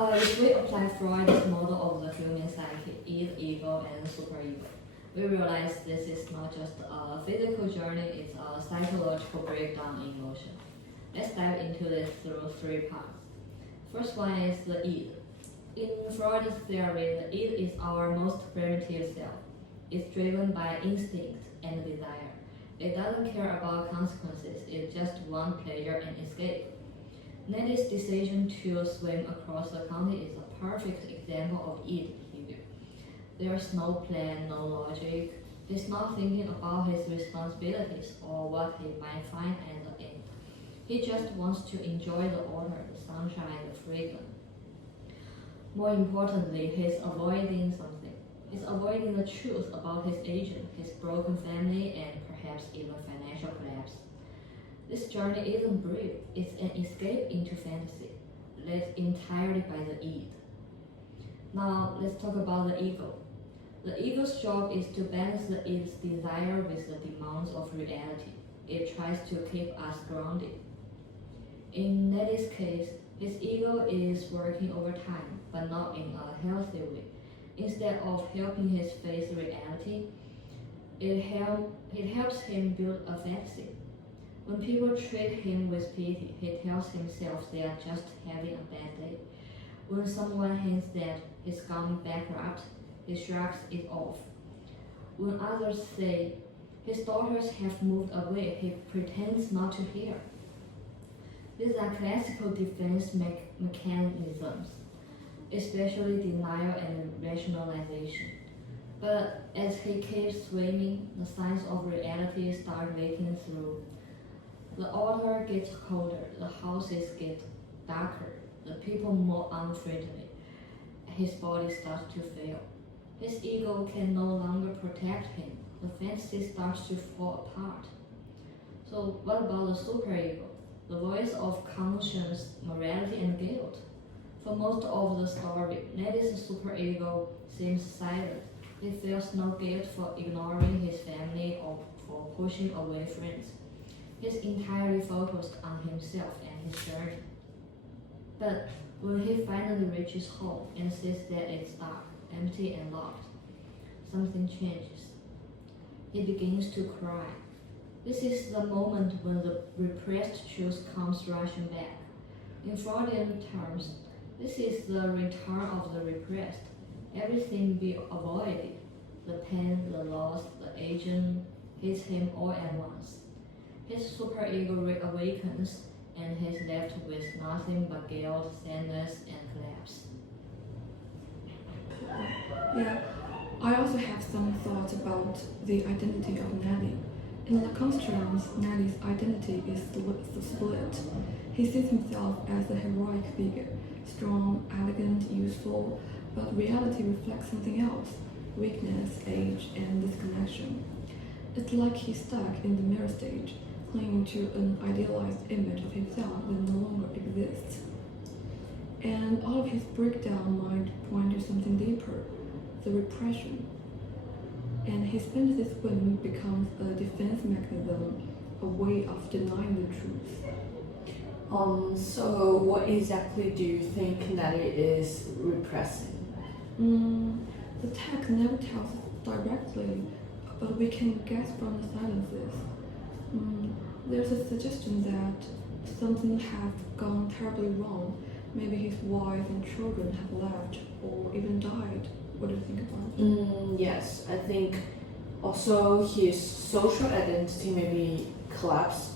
If we apply Freud's model of the human psyche, id, ego, and superego, we realize this is not just a physical journey, it's a psychological breakdown in motion. Let's dive into this through three parts. First one is the id. In Freud's theory, the id is our most primitive self. It's driven by instinct and desire. It doesn't care about consequences, it just wants pleasure and escape. Nelly's decision to swim across the county is a perfect example of id behavior. There's no plan, no logic. He's not thinking about his responsibilities or what he might find at the end. He just wants to enjoy the order, the sunshine, the freedom. More importantly, he's avoiding something. He's avoiding the truth about his agent, his broken family, and perhaps even financial collapse. This journey isn't brief, it's an escape into fantasy, led entirely by the id. Now, let's talk about the ego. The ego's job is to balance the id's desire with the demands of reality. It tries to keep us grounded. In Nelly's case, his ego is working overtime, but not in a healthy way. Instead of helping him face reality, it helps him build a fantasy. When people treat him with pity, he tells himself they are just having a bad day. When someone hints that he's gone bankrupt, he shrugs it off. When others say his daughters have moved away, he pretends not to hear. These are classical defense mechanisms, especially denial and rationalization. But as he keeps swimming, the signs of reality start leaking through. The water gets colder, the houses get darker, the people more unfriendly. His body starts to fail. His ego can no longer protect him. The fantasy starts to fall apart. So what about the superego? The voice of conscience, morality, and guilt. For most of the story, Nelly's superego seems silent. He feels no guilt for ignoring his family or for pushing away friends. He's entirely focused on himself and his journey. But when he finally reaches home and sees that it's dark, empty, and locked, something changes. He begins to cry. This is the moment when the repressed truth comes rushing back. In Freudian terms, this is the return of the repressed. Everything we avoided, the pain, the loss, the agent, hits him all at once. His superego reawakens, and he's left with nothing but guilt, sadness, and collapse. Yeah, I also have some thoughts about the identity of Nelly. In Lacan's terms, Nelly's identity is split. He sees himself as a heroic figure, strong, elegant, useful, but reality reflects something else: weakness, age, and disconnection. It's like he's stuck in the mirror stage, clinging to an idealized image of himself that no longer exists. And all of his breakdown might point to something deeper, the repression. And his fantasy swim becomes a defense mechanism, a way of denying the truth. So what exactly do you think Nelly is repressing? The text never tells us directly, but we can guess from the silences. There's a suggestion that something has gone terribly wrong. Maybe his wife and children have left or even died. What do you think about it? Yes, I think also his social identity maybe collapsed.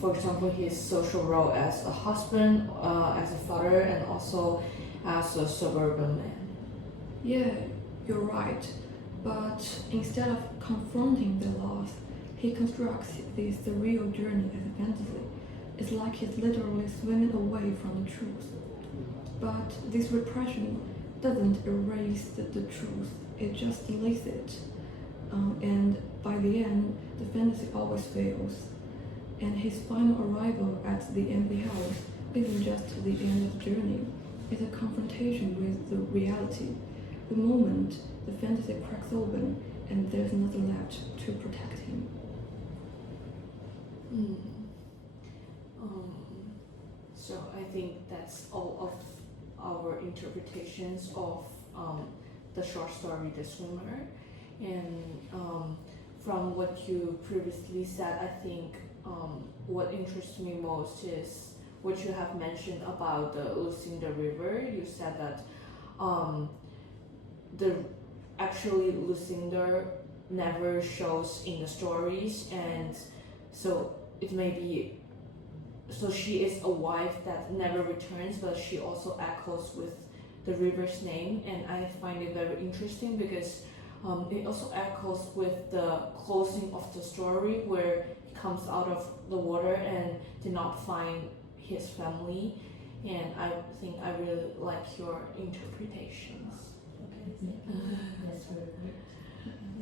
For example, his social role as a husband, as a father, and also as a suburban man. Yeah, you're right. But instead of confronting the loss, he constructs this surreal journey as a fantasy. It's like he's literally swimming away from the truth. But this repression doesn't erase the truth, it just delays it. And by the end, the fantasy always fails. And his final arrival at the empty house isn't just the end of the journey, it's a confrontation with the reality. The moment the fantasy cracks open and there's nothing left to protect him. So I think that's all of our interpretations of the short story The Swimmer. And from what you previously said, I think what interests me most is what you have mentioned about the Lucinda River. You said that actually Lucinda never shows in the stories, and so it may be, so she is a wife that never returns, but she also echoes with the river's name, and I find it very interesting because it also echoes with the closing of the story where he comes out of the water and did not find his family, and I think I really like your interpretations. Okay. That's very good.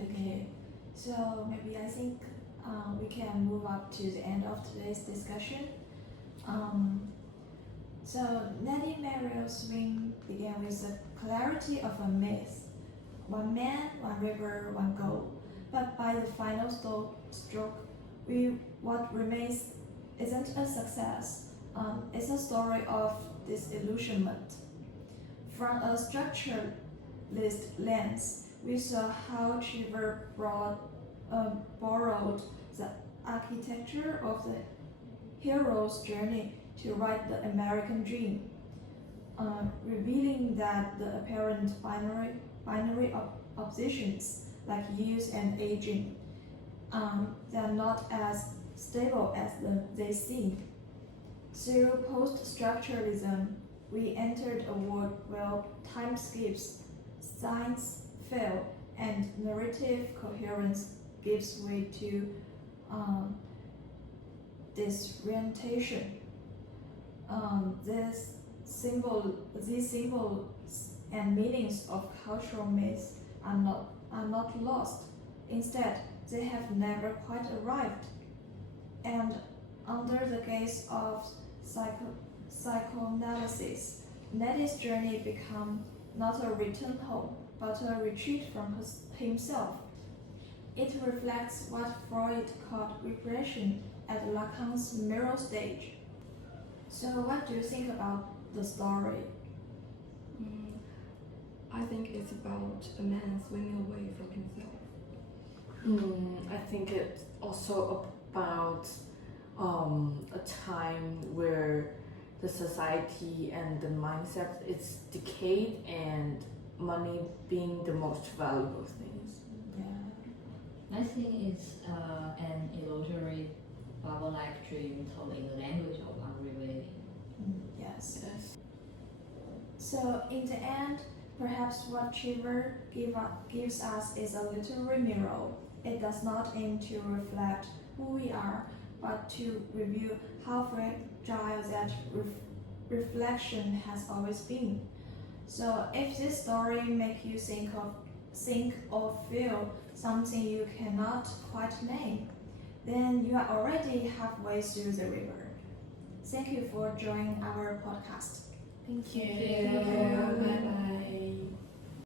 Okay. So maybe I think we can move up to the end of today's discussion. So Nettie Merrill's swing began with the clarity of a myth: one man, one river, one goal. But by the final stroke, what remains isn't a success. It's a story of disillusionment. From a structuralist lens, we saw how Cheever borrowed the architecture of the hero's journey to write the American dream, revealing that the apparent binary oppositions like youth and aging, they are not as stable as they seem. Through post-structuralism, we entered a world where time skips, science fail, and narrative coherence gives way to disorientation. These symbols and meanings of cultural myths are not lost. Instead, they have never quite arrived. And under the gaze of psychoanalysis, Nettie's journey became not a return home, but a retreat from himself. It reflects what Freud called repression at Lacan's mirror stage. So what do you think about the story? I think it's about a man swimming away from himself. I think it's also about a time where the society and the mindset is decayed and money being the most valuable things. Yeah. I think it's an illusory bubble-like dream told in the language of unrevealing. Yes. Yes. So in the end, perhaps what Cheever gives us is a literary mirror. It does not aim to reflect who we are, but to reveal how fragile that reflection has always been. So if this story makes you think or feel something you cannot quite name, then you are already halfway through the river. Thank you for joining our podcast. Thank you. Thank you. Bye bye.